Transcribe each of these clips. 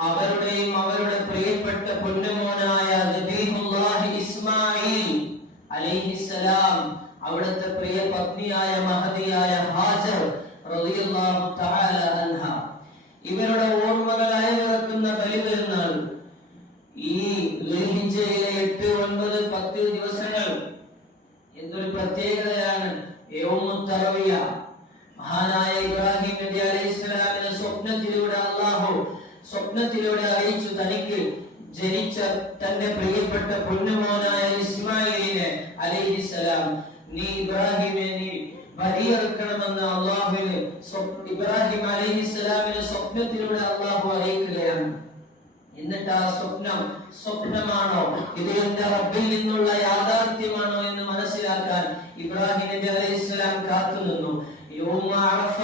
അവരുടെയും അവരുടെ പ്രിയപ്പെട്ട പൊന്നുമോനായ ഇസ്മായിൽ അലൈഹിസ്സലാം അവിടുത്തെ പ്രിയ പത്നിയായ മഹതിയായ ഹാജർ അൻഹ. ഇവരുടെ ഓർമ്മകൾ അയവിറക്കുന്ന ബലിപെരുന്നാൾ. ഈ ലഹിജയിലെ എട്ട് ഒൻപത് പത്ത് ദിവസങ്ങൾ എന്തൊരു പ്രത്യേകതയാണ്. മഹാനായ ഇബ്രാഹിം നബി അലൈഹിസ്സലാമിനെ സ്വപ്നത്തിലൂടെ സ്വപ്നത്തിലൂടെ അറിയിച്ചു തനിക്ക് ജനിച്ച തന്റെ പ്രിയപ്പെട്ട പൊന്നുമോനായ ഇസ്മായിലിനെ അലൈഹിസ്സലാം നീ ഇബ്രാഹിമെ നീ ബലിയെടുക്കണമെന്ന് അള്ളാഹുവിന് ഇബ്രാഹിം അലൈഹിസ്സലാമിനെ സ്വപ്നത്തിലൂടെ അള്ളാഹു അറിയിക്കുകയാണ്. എന്നിട്ട് ആ സ്വപ്നം സ്വപ്നമാണോ? ഇത് എന്റെ റബ്ബിൽ നിന്നുള്ള യാഥാർത്ഥ്യമാണോ എന്ന് മനസ്സിലാക്കാൻ ഇബ്രാഹിം നബി അലൈഹിസ്സലാം കാത്തുനിന്നു. യൗമ അറഫ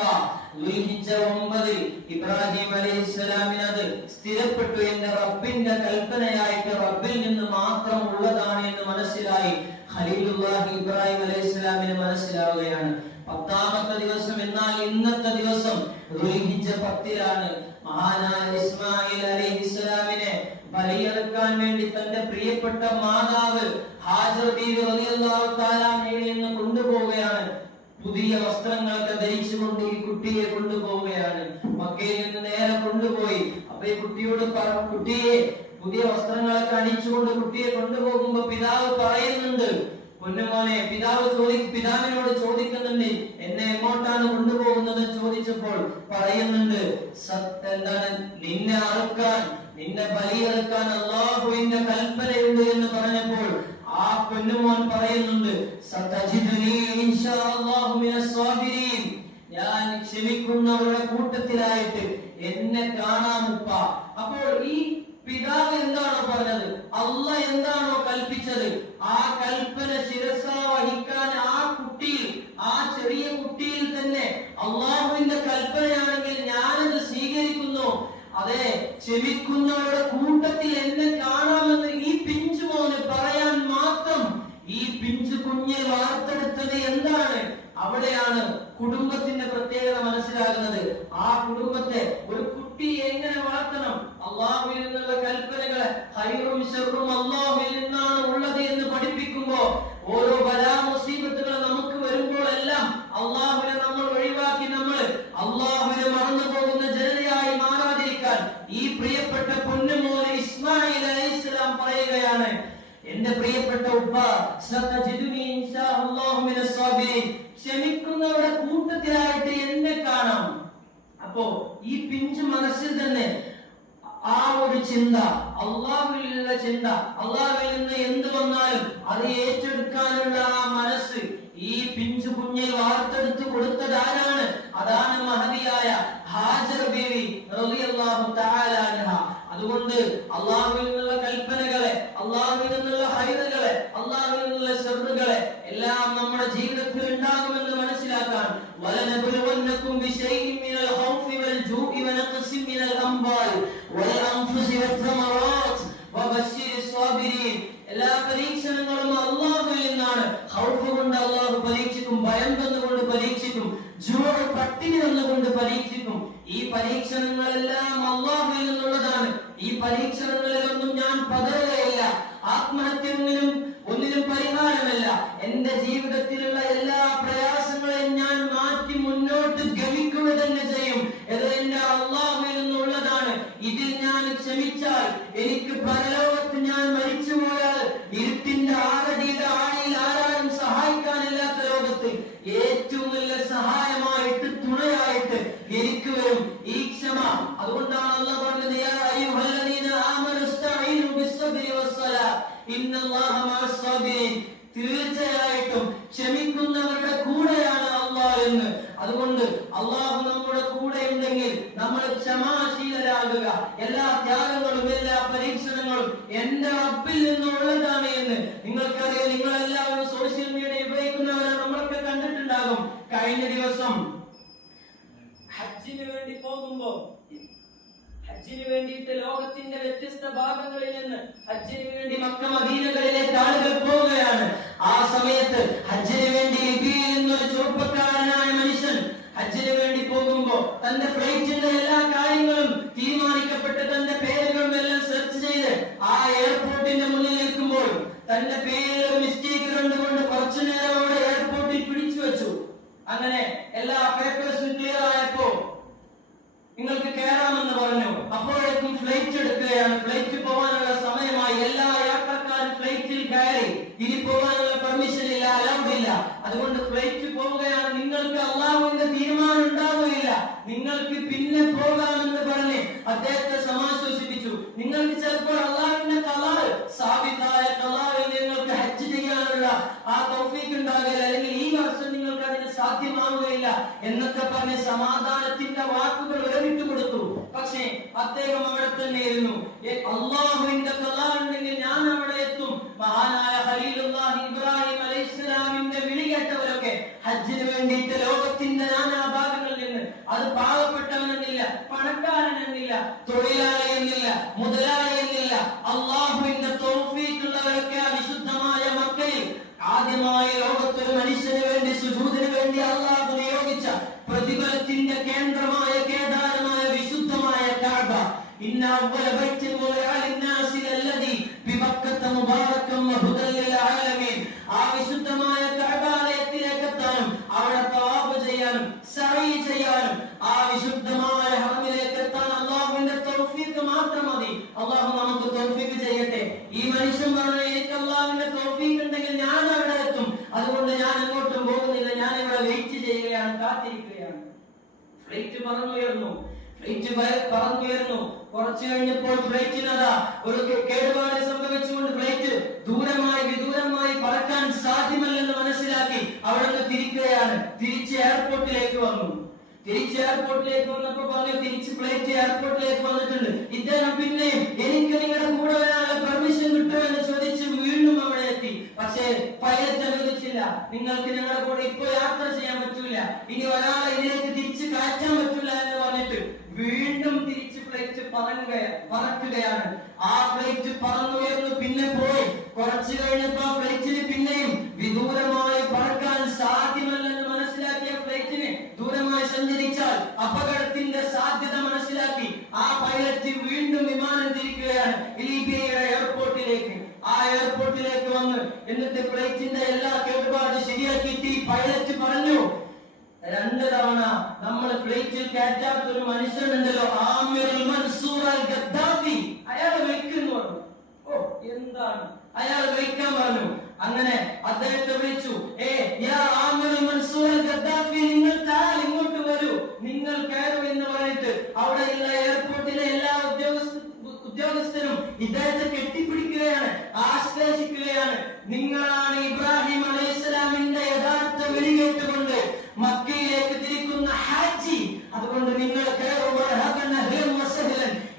ദുൽഹിജ്ജ ഒമ്പതിൽ ഇബ്രാഹിം അലൈഹിസ്സലാമിന് അത് സ്ഥിരപ്പെട്ടു എന്റെ റബ്ബിന്റെ കൽപ്പനയായിട്ട് റബ്ബിൽ നിന്ന് മാത്രം ഉള്ളതാണ് എന്ന് മനസ്സിലായി. ഖലീലുല്ലാഹി ഇബ്രാഹിം അലൈഹിസ്സലാമിന് മനസ്സിലാവുകയാണ്. പത്താമത്തെ ദിവസം എന്നാൽ ഇന്നത്തെ ദിവസം ദുൽഹിജ്ജ പത്തിലാണ്. മഹാനായ ഇസ്മായിൽ അലൈഹിസ്സലാമിനെ ബലിയെടുക്കാൻ വേണ്ടി തന്റെ പ്രിയപ്പെട്ട മാതാവ് ഹാജർ ബീവി റളിയല്ലാഹു തആല നിന്ന് കൊണ്ടുപോവുകയാണ്. പുതിയ വസ്ത്രങ്ങളൊക്കെ ധരിച്ചുകൊണ്ട് ഈ കുട്ടിയെ കൊണ്ടുപോവുകയാണ്. മക്കയിൽ നിന്ന് നേരെ കൊണ്ടുപോയി. അപ്പൊ ഈ കുട്ടിയോട് കുട്ടിയെ പുതിയ വസ്ത്രങ്ങളൊക്കെ അണിച്ചുകൊണ്ട് കുട്ടിയെ കൊണ്ടുപോകുമ്പോ പിതാവ് പറയുന്നുണ്ട്. പൊന്നുമോനെ പിതാവ് ചോദി പിതാവിനോട് ചോദിക്കുന്നുണ്ട് എന്നെ എങ്ങോട്ടാണ് കൊണ്ടുപോകുന്നത്? ചോദിച്ചപ്പോൾ പറയുന്നുണ്ട് സത് എന്താണ് നിന്നെ അറുക്കാൻ നിന്നെ ബലിയെടുക്കാൻ അള്ളാഹുവിന്റെ കൽപ്പനയുണ്ട് എന്ന് പറഞ്ഞപ്പോൾ ആ പെണ്ണുമോൻ പറയുന്നുണ്ട് ഞാൻ ക്ഷമിക്കുന്നവരുടെ കൂട്ടത്തിലായിട്ട് എന്നെ കാണാമുപ്പ അപ്പോൾ ഈ പിതാവ് എന്താണോ പറഞ്ഞത്? അല്ല എന്താണോ കൽപ്പിച്ചത്? ആ കൽപ്പന ശിരസ വഹിക്കാൻ ആ കുട്ടിയിൽ ആ ചെറിയ കുട്ടിയിൽ തന്നെ അള്ളാഹുവിന്റെ കൽപ്പനയാണെങ്കിൽ ഞാനത് സ്വീകരിക്കുന്നു. അതെ ക്ഷമിക്കുന്നവരുടെ കൂട്ടത്തിൽ എന്നെ കാണാമെന്ന് ഈ പിഞ്ചു മോന് പറയാൻ മാത്രം ഈ പിഞ്ചു കുഞ്ഞിൽ വാർത്തെടുത്തത് എന്താണ് അവിടെയാണ് കുടുംബത്തിന്റെ പ്രത്യേകത മനസ്സിലാകുന്നത്. ആ കുടുംബത്തെ ഒരു കുട്ടി എങ്ങനെ വളർത്തണം? അള്ളാഹുവിൽ നിന്നുള്ള കൽപ്പനകളെ ഹൈറും ഷെറും അള്ളാഹുവിൽ നിന്നാണ് ഉള്ളത് എന്ന് പഠിപ്പിക്കുമ്പോ ഓരോ ബലാ നമുക്ക് വരുമ്പോഴെല്ലാം അള്ളാഹുവിനെ നമ്മൾ ഒഴിവാക്കി നമ്മൾ അള്ളാഹുവിനെ മറന്നു പോകുന്ന ജനതയായി മാറാതിരിക്കാൻ ഈ പ്രിയപ്പെട്ട പൊന്നുമോന് ഇസ്മായിൽ അലൈഹിസ്സലാം പറയുകയാണ്. എന്റെ പ്രിയപ്പെട്ട ഉപ്പ ക്ഷമിക്കുന്നവരുടെ കൂട്ടത്തിലായിട്ട് എന്നെ കാണാം. അപ്പോ ഈ പിഞ്ചു മനസ്സിൽ തന്നെ ആ ഒരു ചിന്ത അള്ളാഹുവിലുള്ള ചിന്ത അള്ളാഹുവിൽ നിന്ന് എന്ത് വന്നാലും അത് ഏറ്റെടുക്കാനുള്ള ആ മനസ്സ് ഈ പിഞ്ചു കുഞ്ഞിൽ വാർത്തെടുത്ത് കൊടുത്തത് ആരാണ്? അതാണ് മഹതിയായ ഹാജർ അൻഹ. അതുകൊണ്ട് അള്ളാഹുവിൽ നിന്നുള്ള കൽപ്പനകളെ അള്ളാഹുവിൽ നിന്നുള്ള ഹൈറുകളെ അള്ളാഹുവിൽ നിന്നുള്ള ഷർറുകളെ എല്ലാം നമ്മുടെ ജീവിതത്തിൽ ഉണ്ടാകുമെന്ന് മനസ്സിലാക്കാൻ വലനബുലുവന്നക്കും ബിശൈഇൻ മിനൽ ഖൗഫി വൽ ജൂഇ വനഖസിൻ മിനൽ അംവാൽ വൽ അൻഫുസി വസ്സമറാത്ത് വബശ്ശിരിസ് സ്വാബിരീൻ എല്ലാ പരീക്ഷണങ്ങളും അള്ളാഹുവിൽ നിന്നാണ് ഖൗഫ് കൊണ്ട് അള്ളാഹു പരീക്ഷിക്കും ഭയം തന്നുകൊണ്ട് പരീക്ഷിക്കും ജൂറ് പട്ടിണി തന്നുകൊണ്ട് പരീക്ഷിക്കും ഈ പരീക്ഷണങ്ങളെല്ലാം അള്ളാഹുവിൽ നിന്നുള്ളതാണ് ഈ പരീക്ഷണങ്ങളിലൊന്നും ഞാൻ പതറുകയില്ല ആത്മഹത്യ ഒന്നിനും പരിഹാരമല്ല. എന്റെ ജീവിതത്തിലുള്ള എല്ലാ പ്രയാസങ്ങളെയും തീർച്ചയായിട്ടും ക്ഷമിക്കുന്നവരുടെ കൂടെയാണ് അള്ളാഹ് എന്ന്. അതുകൊണ്ട് അള്ളാഹു നമ്മുടെ കൂടെ ഉണ്ടെങ്കിൽ നമ്മൾ ക്ഷമാശീലരാകുക. എല്ലാ ത്യാഗങ്ങളും എല്ലാ പരീക്ഷണങ്ങളും എന്റെ റബ്ബിൽ നിന്നുള്ളതാണ് എന്ന്. നിങ്ങൾക്കറിയാം നിങ്ങളെല്ലാവരും സോഷ്യൽ മീഡിയ ഉപയോഗിക്കുന്നവരാണ് നമ്മളൊക്കെ കണ്ടിട്ടുണ്ടാകും. കഴിഞ്ഞ ദിവസം ഹജ്ജിന് വേണ്ടി പോകുമ്പോ ഹജ്ജിന് വേണ്ടിയിട്ട് ലോകത്തിന്റെ വ്യത്യസ്ത ഭാഗങ്ങളിൽ നിന്ന് ഹജ്ജിന് വേണ്ടി മക്ക മദീനകളിലേക്ക് ആളുകൾ പോവുകയാണ്. ആ സമയത്ത് ഹജ്ജിന് വേണ്ടി ലിബിയിൽ നിന്നൊരു ചെറുപ്പക്കാരനായ മനുഷ്യൻ ഹജ്ജിന് വേണ്ടി പോകുമ്പോ തന്റെ ഫ്ലൈറ്റിന്റെ എല്ലാ കാര്യങ്ങളും തീരുമാനിക്കപ്പെട്ട് തന്റെ പേരുകളും എല്ലാം സെർച്ച് ചെയ്ത് ആ എയർപോർട്ടിന്റെ മുന്നിൽ നിൽക്കുമ്പോൾ തന്റെ പേര് മിസ്റ്റേക്ക് കണ്ടുകൊണ്ട് കുറച്ചു നേരം അവിടെ എയർപോർട്ടിൽ പിടിച്ചു വെച്ചു. അങ്ങനെ എല്ലാ പേപ്പേഴ്സും ക്ലിയർ ആയപ്പോ നിങ്ങൾക്ക് കയറാമെന്ന് പറഞ്ഞു അപ്പോഴേക്കും ഫ്ലൈറ്റ് എടുക്കുകയാണ് ഫ്ലൈറ്റ് പോകാനുള്ള സമയമായി എല്ലാ യാത്രക്കാരും ഫ്ലൈറ്റിൽ കയറി ഇനി പോകാനുള്ള പെർമിഷൻ ഇല്ല അലൗഡ് ഇല്ല അതുകൊണ്ട് ഫ്ലൈറ്റ് പോവുകയാണ് നിങ്ങൾക്ക് അള്ളാഹുവിന്റെ തീരുമാനം ഉണ്ടാവുകയില്ല നിങ്ങൾക്ക് പിന്നെ പോകാമെന്ന് പറഞ്ഞ് അദ്ദേഹത്തെ സമാശ്വസിപ്പിച്ചു നിങ്ങൾക്ക് ചിലപ്പോൾ അള്ളാഹുവിന്റെ കലാൽ സാബിതായ കലാൽ നിങ്ങൾക്ക് ഹജ്ജ് ചെയ്യാനുള്ള ഉണ്ടാകില്ല അല്ലെങ്കിൽ ഈ വർഷം നിങ്ങൾക്ക് അതിന് സാധ്യമാവുകയില്ല എന്നൊക്കെ പറഞ്ഞ് സമാധാനത്തിന്റെ വാക്കുകൾ ഉരവിട്ടു കൊടുത്തു പക്ഷേ അദ്ദേഹം അവിടെ തന്നെ ഇരുന്നു. ഏ, അള്ളാഹുവിന്റെ കഥ ഉണ്ടെങ്കിൽ ഞാൻ അവിടെ എത്തും. മഹാനായ ഹലീലുല്ലാഹി ഇബ്രാഹിം അലൈഹിസ്സലാമിന്റെ വിളി കേട്ടവരൊക്കെ ഹജ്ജിന് വേണ്ടിയിട്ട് ലോകത്തിന്റെ നാനാ ഭാഗങ്ങളിൽ നിന്ന് അത് പാവപ്പെട്ടവനെന്നില്ല പണക്കാരനെന്നില്ല തൊഴിലാളി എന്നില്ല മുതലാളി എന്നില്ല അള്ളാഹുവിന്റെ മക്കയിൽ ആദ്യമായി ലോകത്തൊരു മനുഷ്യന് വേണ്ടി സുജൂദിന് വേണ്ടി അള്ളാഹ് നിയോഗിച്ച പ്രതിഫലത്തിന്റെ കേന്ദ്രമായ കേദാരമായ വിശുദ്ധമായ കാബ. ഇന്ന ചെയ്യുകയാണ് കാത്തിരിക്കുകയാണ്. ഫ്ലൈറ്റ് പറന്നുയർന്നു. ഫ്ലൈറ്റ് പറന്നുയർന്നു. കുറച്ചു കഴിഞ്ഞപ്പോൾ ഫ്ലൈറ്റിനതാ ഒരു കേടുപാട് സംഭവിച്ചുകൊണ്ട് ഫ്ലൈറ്റ് ദൂരമായി വിദൂരമായി പറക്കാൻ സാധ്യമല്ലെന്ന് മനസ്സിലാക്കി അവിടെ നിന്ന് തിരിക്കുകയാണ്. തിരിച്ച് എയർപോർട്ടിലേക്ക് വന്നു. തിരിച്ച് എയർപോർട്ടിലേക്ക് വന്നപ്പോ പറഞ്ഞു തിരിച്ച് ഫ്ലൈറ്റ് എയർപോർട്ടിലേക്ക് വന്നിട്ടുണ്ട്. ഇദ്ദേഹം പിന്നെയും എനിക്ക് നിങ്ങളുടെ കൂടെ വരാനുള്ള പെർമിഷൻ കിട്ടുമോ എന്ന് ചോദിച്ച് വീണ്ടും അവിടെ എത്തി പക്ഷേ പൈലറ്റ് അനുവദിച്ചില്ല നിങ്ങൾക്ക് ഞങ്ങളുടെ കൂടെ ഇപ്പൊ യാത്ര ചെയ്യാൻ പറ്റൂല. ഇനി ഒരാളെ ഇതിലേക്ക് തിരിച്ചു കയറ്റാൻ പറ്റൂല എന്ന് പറഞ്ഞിട്ട് വീണ്ടും തിരിച്ച് ഫ്ലൈറ്റ് പറങ്ങുക പറക്കുകയാണ്. ആ ഫ്ലൈറ്റ് പറന്നുയർന്നു പിന്നെ പോയി. കുറച്ചു കഴിഞ്ഞപ്പോ എന്നിട്ട് പ്ലേറ്റിന്റെ എല്ലാ കേടുപാട് ശരിയാക്കിയിട്ട് പൈലറ്റ് പറഞ്ഞു. രണ്ട് തവണ നമ്മൾ പ്ലേറ്റിൽ കയറ്റാത്ത ഒരു മനുഷ്യനുണ്ടല്ലോ ആമിർ മൻസൂർ അൽ ഗദ്ദാഫി. അയാൾ വിളിക്കുന്നു പറഞ്ഞു. ഓ എന്താണ്? അയാൾ വിളിക്കാൻ പറഞ്ഞു. അങ്ങനെ അദ്ദേഹത്തെ വിളിച്ചു. ഏ യാ ആമിർ മൻസൂർ അൽ ഗദ്ദാഫി നിങ്ങൾ താൽ ഇങ്ങോട്ട് വരൂ. നിങ്ങൾ കയറും എന്ന് പറഞ്ഞിട്ട് അവിടെയുള്ള എയർപോർട്ടിലെ എല്ലാ ഉദ്യോഗസ്ഥ ഉദ്യോഗസ്ഥരും ഇദ്ദേഹത്തെ കെട്ടിപ്പിടിക്കുകയാണ് ആശ്ലേഷിക്കുകയാണ് നിങ്ങളാണ് ഇബ്രാഹിം അലൈഹിസ്സലാമിന്റെ യഥാർത്ഥ വിളി കേട്ടുകൊണ്ട് മക്കയിലേക്ക് തിരിക്കുന്ന ഹാജി. അതുകൊണ്ട് നിങ്ങൾ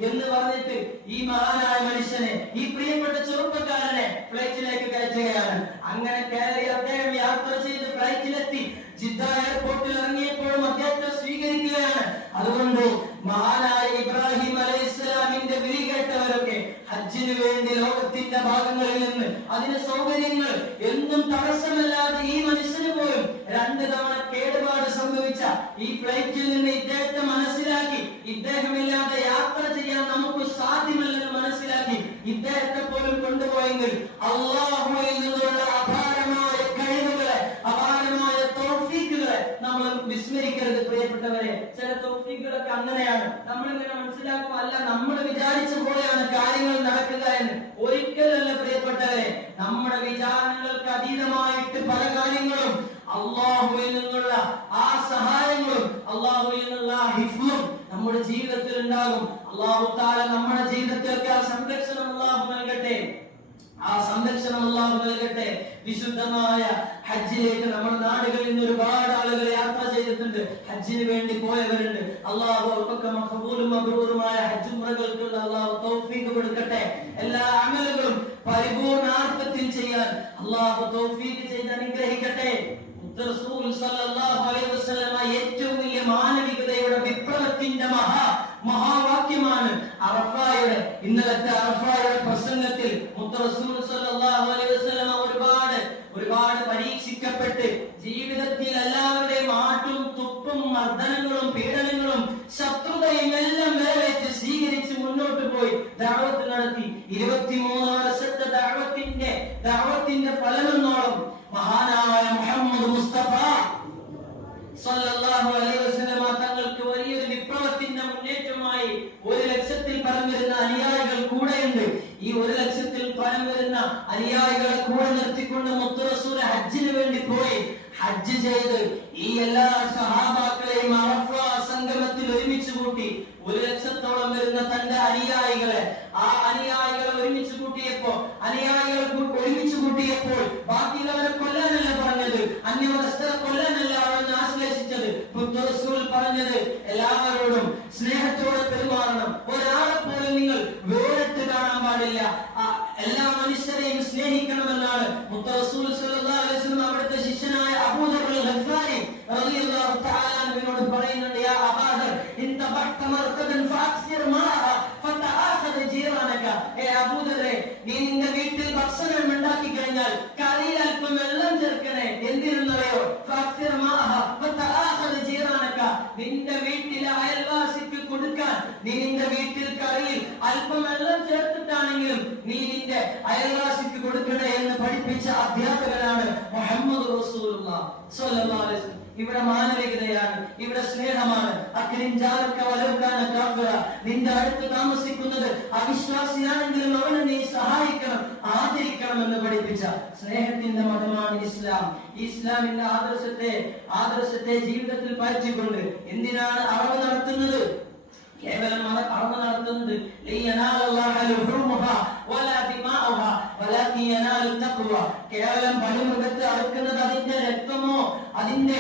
എന്ന് പറഞ്ഞിട്ട് ഈ മഹാനായ മനുഷ്യനെ ഈ പ്രിയപ്പെട്ട ചെറുപ്പക്കാരനെ ഫ്ലൈറ്റിലേക്ക് കയറ്റുകയാണ്. അങ്ങനെ കയറി അദ്ദേഹം യാത്ര ചെയ്ത് ഫ്ലൈറ്റിലെത്തി. ജിദ്ദ എയർപോർട്ടിൽ ഇറങ്ങിയപ്പോഴും അദ്ദേഹത്തെ സ്വീകരിക്കുകയാണ്. അതുകൊണ്ട് മഹാനായ ഇബ്രാഹിം അലൈഹി ഇസ്ലാമിന്റെ വിളി കേട്ടവരൊക്കെ ഹജ്ജിന് വേണ്ടി ലോകത്തിന്റെ ഭാഗങ്ങളിൽ അതിന് സൗകര്യങ്ങൾ എന്നും തടസ്സമല്ലാതെ ഈ മനുഷ്യന് പോലും രണ്ട് തവണ കേടുപാട് സംഭവിച്ച ഈ ഫ്ലൈറ്റിൽ നിന്ന് ഇദ്ദേഹത്തെ മനസ്സിലാക്കി ഇദ്ദേഹമില്ലാതെ യാത്ര ചെയ്യാൻ നമുക്ക് സാധ്യമല്ലെന്ന് മനസ്സിലാക്കി ഇദ്ദേഹത്തെ പോലും കൊണ്ടുപോയെങ്കിൽ അള്ളാഹുവിൽ തൗഫീഖുകളൊക്കെ അങ്ങനെയാണ് നമ്മൾ ഇങ്ങനെ മനസ്സിലാക്കും അല്ല നമ്മൾ വിചാരിച്ച പോലെയാണ് കാര്യങ്ങൾ നടക്കുക എന്ന്. ഒരിക്കലല്ല പ്രിയപ്പെട്ടവരെ നമ്മുടെ വിചാരണങ്ങൾക്ക് അതീതമായിട്ട് പല കാര്യങ്ങളും അള്ളാഹുവിൽ നിന്നുള്ള ആ സഹായങ്ങളും അള്ളാഹുവിൽ നിന്നുള്ള ആ ഹിഫും നമ്മുടെ ജീവിതത്തിൽ ഉണ്ടാകും. അള്ളാഹു താല നമ്മുടെ ജീവിതത്തിലൊക്കെ ആ സംരക്ഷണം അള്ളാഹു നൽകട്ടെ. ആ സംരക്ഷണം അള്ളാഹു നൽകട്ടെ. വിശുദ്ധമായ ഹജ്ജിലേക്ക് നമ്മുടെ നാടുകളിൽ നിന്ന് ഒരുപാട് ആളുകൾ യാത്ര ചെയ്തിട്ടുണ്ട്. ഹജ്ജിന് വേണ്ടി പോയവരുണ്ട്. അള്ളാഹു അവർക്കൊക്കെ മഹബൂലും മബ്രൂറുമായ ഹജ്ജ് മുറകൾക്കുള്ള അള്ളാഹു തൗഫീഖ് കൊടുക്കട്ടെ. എല്ലാ അമലുകളും പരിപൂർണാർത്ഥത്തിൽ ചെയ്യാൻ അള്ളാഹു തൗഫീഖ് ചെയ്ത് അനുഗ്രഹിക്കട്ടെ. ഏറ്റവും വലിയ മാനവികതയുടെ വിപ്ലവത്തിന്റെ മഹാ മഹാവാക്യമാണ് അറഫായുടെ ഇന്നലത്തെ അറഫായുടെ പ്രസംഗത്തിൽ മുത്തറസൂൽ സല്ലല്ലാഹു അലൈഹി ഒരുപാട് ഒരുപാട് പരീക്ഷിക്കപ്പെട്ട് ജീവിതത്തിൽ എല്ലാവരുടെയും ആട്ടും തുപ്പും മർദ്ദനങ്ങളും പീഡനങ്ങളും ശത്രുതയും എല്ലാം നിറവേറ്റ് സ്വീകരിച്ച് മുന്നോട്ട് പോയി. ദാവത്ത് നടത്തി. ഇരുപത്തിമൂന്ന് വർഷത്തെ ദാവത്തിന്റെ ദാവത്തിന്റെ ഫലമെന്നോളം മഹാനായ മുഹമ്മദ് മുസ്തഫ സല്ലല്ലാഹു അലൈഹി വസല്ലമ തങ്ങൾക്ക് വലിയൊരു വിപ്ലവത്തിന്റെ മുന്നേറ്റമായി ഒരു ലക്ഷത്തിൽ പരം വരുന്ന അനുയായികൾ കൂടെയുണ്ട്. ഈ ഒരു ലക്ഷത്തിൽ പരം വരുന്ന അനുയായികളെ കൂടെ നിർത്തിക്കൊണ്ട് മുത്തുറസൂർ ഹജ്ജിന് വേണ്ടി പോയി. ഹജ്ജ് ചെയ്ത് ഈ എല്ലാ അറഫ സംഗമത്തിൽ ഒരുമിച്ച് കൂട്ടി ഒരു ലക്ഷത്തോളം വരുന്ന തന്റെ അനുയായികളെ ആ അനുയായികളെ ഒരുമിച്ച് കൂട്ടിയപ്പോ അനുയായികളെ ഒരുമിച്ച് കൂട്ടിയപ്പോൾ ബാക്കിയുള്ളവരെ കൊല്ലാനല്ല പറഞ്ഞത് അന്യമതസ്ഥരെ കൊല്ലാനല്ല അവൻ ആശ്ലേഷിച്ചത്. മുത്തു റസൂൽ പറഞ്ഞത് എല്ലാവരോടും സ്നേഹത്തോടെ പെരുമാറണം. ഒരാളെ പോലും നിങ്ങൾ വേറിട്ട് കാണാൻ പാടില്ല. എല്ലാ മനുഷ്യരെയും സ്നേഹിക്കണമെന്നാണ് മുത്തറസൂൽ അവിടുത്തെ ശിഷ്യനായ മർസദൻ ഫഅക്സിർ മാഅ ഫതആഖദ ജീറാനക ഏ അബൂദറെ നീ നിന്റെ വീട്ടിൽ ഭക്ഷണം ഉണ്ടാക്കി കഴിഞ്ഞാൽ കറിയിൽ അല്പം വെള്ളം ചേർക്കണേ. എന്തിനെന്നറിയോ ഫഅക്സിർ മാഹ ഫതആഖദ ജീറാനക നിന്റെ വീട്ടിലെ അയൽവാസിക്ക് കൊടുക്കാൻ നീ നിന്റെ വീട്ടിൽ കറിയിൽ അല്പം വെള്ളം ചേർത്തിട്ടാണെങ്കിലും നീ നിന്റെ അയൽവാസിക്ക് കൊടുക്കണേ. പഠിപ്പിച്ച അധ്യാപകനാണ് മുഹമ്മദ് ഇവിടെ മാനവികതയാണ് ഇവിടെ സ്നേഹമാണ്. നിന്റെ അടുത്ത് താമസിക്കുന്നത് അവിശ്വാസിയാണെങ്കിലും അവനെ നീ സഹായിക്കണം ആദരിക്കണം എന്ന് പഠിപ്പിച്ച സ്നേഹത്തിന്റെ മതമാണ് ഇസ്ലാം. ഇസ്ലാമിന്റെ ആദർശത്തെ ആദർശത്തെ ജീവിതത്തിൽ പയറ്റിക്കൊണ്ട് എന്തിനാണ് അറവ് നടത്തുന്നത്? കേവലം അറവ് നടത്തുന്നത് കേവലം ബലിമൃഗത്തെ അറുക്കുന്നത് അതിന്റെ രക്തമോ അതിന്റെ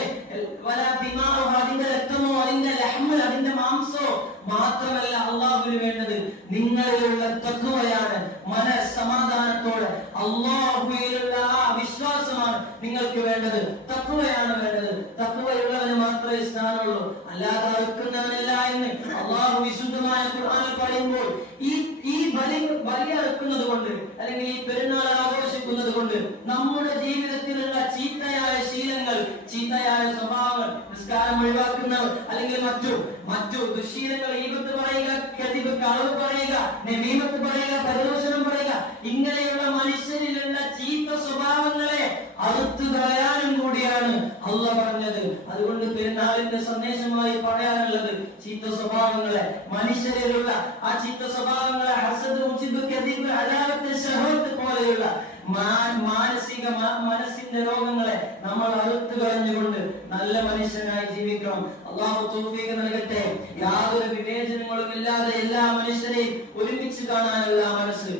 വല ദിമാഉഹാ അതിന്റെ രക്തമോ അതിന്റെ ലഹ്മൽ അതിന്റെ മാംസോ മാത്രമല്ല അള്ളാഹുവിന് വേണ്ടത്. നിങ്ങളിലുള്ള തഖ്വയാണ് മനസ്സമാധാനത്തോടെ അള്ളാഹുവിലുള്ള ആ വിശ്വാസമാണ് നിങ്ങൾക്ക് വേണ്ടത്. തത്വയാണ് വേണ്ടത്. തത്വയുള്ളവന് മാത്രമേ സ്ഥാനമുള്ളൂ. അല്ലാതെ അറുക്കുന്നവനല്ല എന്ന് അള്ളാഹു വിശുദ്ധമായ ഖുർആനിൽ പറയുമ്പോൾ ഈ ഈ ബലി ബലി അറുക്കുന്നത് കൊണ്ട് അല്ലെങ്കിൽ ഈ പെരുന്നാൾ ആഘോഷിക്കുന്നത് കൊണ്ട് നമ്മുടെ ജീവിതത്തിലുള്ള ചീത്തയായ ശീലങ്ങൾ ചീത്തയായ സ്വഭാവങ്ങൾ നിസ്കാരം ഒഴിവാക്കുന്നവർ അല്ലെങ്കിൽ മറ്റു മറ്റു ദുശീലങ്ങൾ ഈപത്ത് പറയുക കളവ് പറയുക നെമീമത്ത് പറയുക പരിദോഷണം പറയുക ഇങ്ങനെയുള്ള മനുഷ്യരിലുള്ള ചീത്ത സ്വഭാവങ്ങളെ അറുത്തു കളയാനും കൂടിയാണ് അല്ല പറഞ്ഞത്. അതുകൊണ്ട് പെരുന്നാളിന്റെ സന്ദേശമായി പറയാനുള്ളത് ചീത്ത സ്വഭാവങ്ങളെ മനുഷ്യരിലുള്ള ആ ചീത്ത സ്വഭാവങ്ങളെ ഹസദ് പോലെയുള്ള മാനസിക മനസ്സിന്റെ രോഗങ്ങളെ നമ്മൾ അറുത്തു കളഞ്ഞുകൊണ്ട് നല്ല മനുഷ്യനായി ജീവിക്കണം. അള്ളാഹു തൗഫീഖ് നൽകട്ടെ. യാതൊരു വിവേചനങ്ങളും ഇല്ലാതെ എല്ലാ മനുഷ്യരെയും ഒരുമിച്ച് കാണാനുള്ള മനസ്സ്.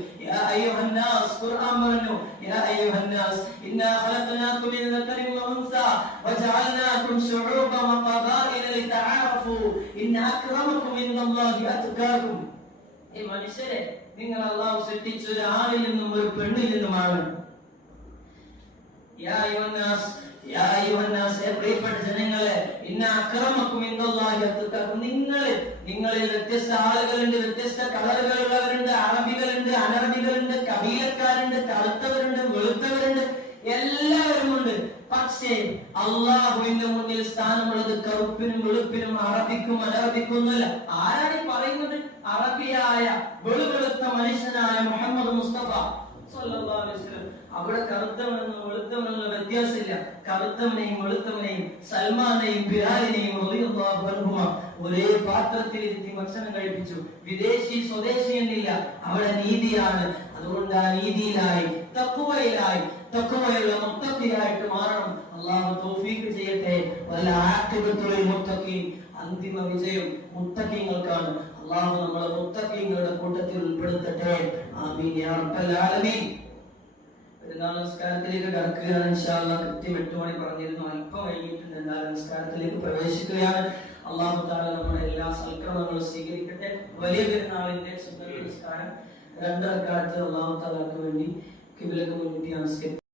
ഈ മനുഷ്യരെ നിങ്ങൾ അള്ളാഹു സൃഷ്ടിച്ച ഒരു ആണിൽ നിന്നും ഒരു പെണ്ണിൽ നിന്നുമാണ്. പ്രിയപ്പെട്ട ജനങ്ങളെ ഇന്ന അക്രമക്കും നിങ്ങൾ നിങ്ങളിൽ വ്യത്യസ്ത ആളുകളുണ്ട് വ്യത്യസ്ത കളറുകളുള്ളവരുണ്ട് അറബികളുണ്ട് അനറബികളുണ്ട് കബീലക്കാരുണ്ട് കറുത്തവരുണ്ട് വെളുത്തവരുണ്ട് എല്ലാവരും ഉണ്ട് പക്ഷേ അള്ളാഹുവിന്റെ മുന്നിൽ സ്ഥാനമുള്ളത് കറുപ്പിനും വെളുപ്പിനും അറബിക്കും അനറബിക്കും ഒന്നുമല്ല. ആരാണ് പറയുന്നത്? അറബിയായ വെളുവെളുത്ത മനുഷ്യനായ മുഹമ്മദ് മുസ്തഫ. അവിടെ കറുത്തവനെന്നും വെളുത്തവനെന്നുള്ള വ്യത്യാസമില്ല. കറുത്തവനെയും വെളുത്തവനെയും സൽമാനെയും ബിഹാരിനെയും ഒരേ പാത്രത്തിൽ ഇരുത്തി ഭക്ഷണം കഴിപ്പിച്ചു. വിദേശി സ്വദേശി എന്നില്ല. അവിടെ നീതിയാണ്. അതുകൊണ്ട് ആ നീതിയിലായി തക്കുവയിലായി തക്കുവയുള്ള മുത്തക്കിയായിട്ട് മാറണം. അള്ളാഹു തൗഫീഖ് ചെയ്യട്ടെ. വല്ല ആക്ടിബത്തുള്ളിൽ മുത്തഖീൻ അന്തിമ വിജയം മുത്തക്കീങ്ങൾക്കാണ് അള്ളാഹു നമ്മളെ മുത്തക്കീങ്ങളുടെ കൂട്ടത്തിൽ ഉൾപ്പെടുത്തട്ടെ. ആമീൻ യാ നമസ്കാരത്തിലേക്ക് കടക്കുകയാണ്. ഇൻഷാല്ല കൃത്യം എട്ട് മണി പറഞ്ഞിരുന്നു. അല്പം വൈകിട്ടുണ്ട് എന്നാൽ നമസ്കാരത്തിലേക്ക് പ്രവേശിക്കുകയാണ്. അള്ളാഹു താല നമ്മുടെ എല്ലാ സൽക്രമങ്ങളും സ്വീകരിക്കട്ടെ. വലിയ പെരുന്നാളിന്റെ സുന്ദര നമസ്കാരം രണ്ടരക്കാലത്ത് അള്ളാഹു താലാക്ക് വേണ്ടി കിബിലക്ക് മുൻകൂട്ടി നമസ്കരിക്കും